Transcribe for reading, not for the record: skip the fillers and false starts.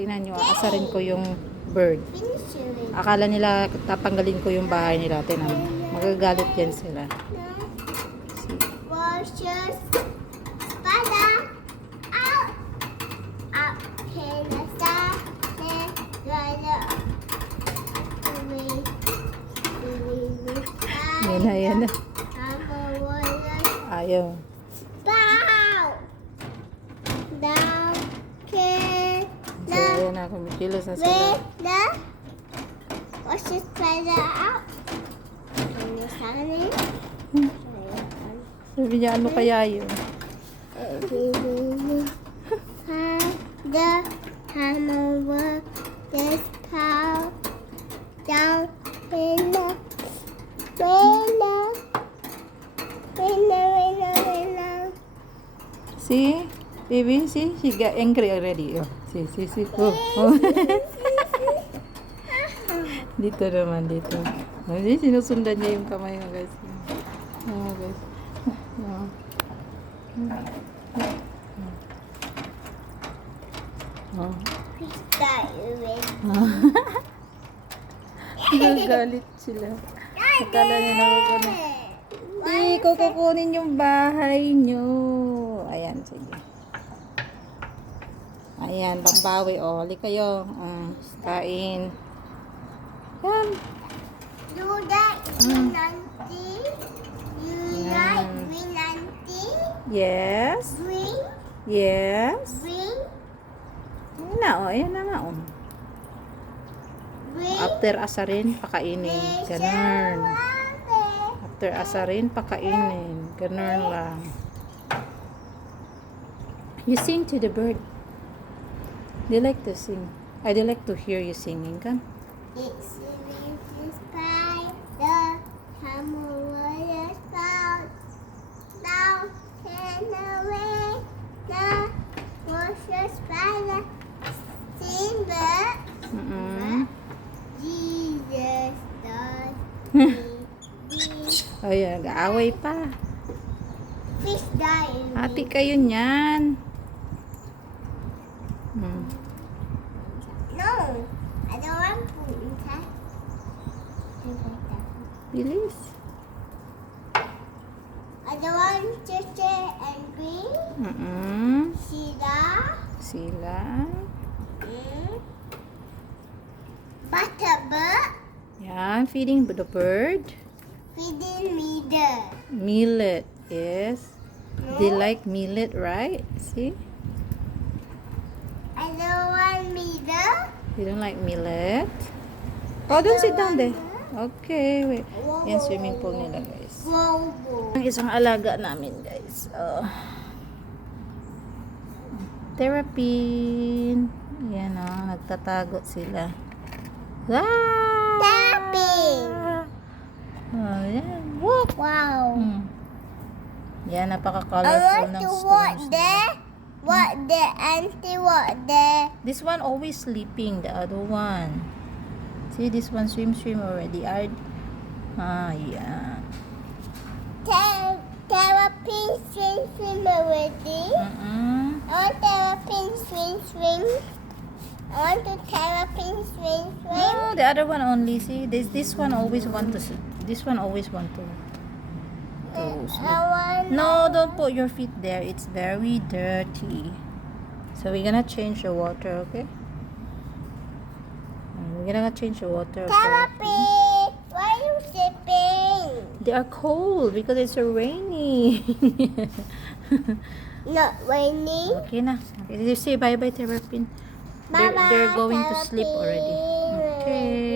Tingnan nyo, aasarin ko yung bird. Akala nila tatanggalin ko yung bahay nila. Tingnan mo. Magagalit yan sila. Yan na, yan na. Ayaw. So, yan na. Kumikilos na sila. Wash this spider out. Sabi niya, ano kaya yun? The time over this cow down in the winner. See? Baby, see? She got angry already. Oh, see. Oh, oh. Dito naman, dito. Oh, see? Sinusundan niya yung kamay mo, guys. Oh, guys. Oh. Oh. Nagalit sila. Akala niya nagagano. Hindi ko kukunin yung bahay nyo. Ayan, sige. Ayan, pambawi. O, hali kayo. Kain. Yan. Do that, Nancy. You like green, Nancy? Yes. Green, Yes. green, Ayan na, o. Ayan na nga, o. green. After asarin, pakainin. Ganun. After asarin, pakainin. Ganun lang. You sing to the bird. They like to sing. They like to hear you singing, kan? It's a spider, come over the spout, down and away, the was a spider, Simba, Jesus does Ayan, nag-aaway pa. fish die. Hati kayo niyan. No, I don't want food inside. Bilis. I don't want chicken and green. Sila. Sila. Butterbird. Yan, feeding the bird. Feeding me the. Millet, yes. They like millet, right? See? I don't want me the. You don't like millet? Oh, don't sit down there. Okay, wait. Yan, swimming pool nila, guys. Bobo. Ang isang alaga namin, guys. Terrapin. Yan, nagtatago sila. Tapping. Oh, yan. Walk. Wow. Yan, I napaka-colorful want ng to walk stones. there. What the auntie what there? This one always sleeping, the other one. See, this one swim already. Yeah. Terrapin swim already. I want terrapin swim. I want to terrapin swim. No, the other one only. See, this one always want to. This one always want to sleep. I want. No, don't put your feet there. It's very dirty. So we're gonna change the water, okay? We're gonna change the water. Okay? Terrapin, why are you sleeping? They are cold because it's rainy. Not raining. Okay na. Okay, you say bye-bye, Terrapin. Bye-bye, They're going to sleep already. Terrapin. Okay.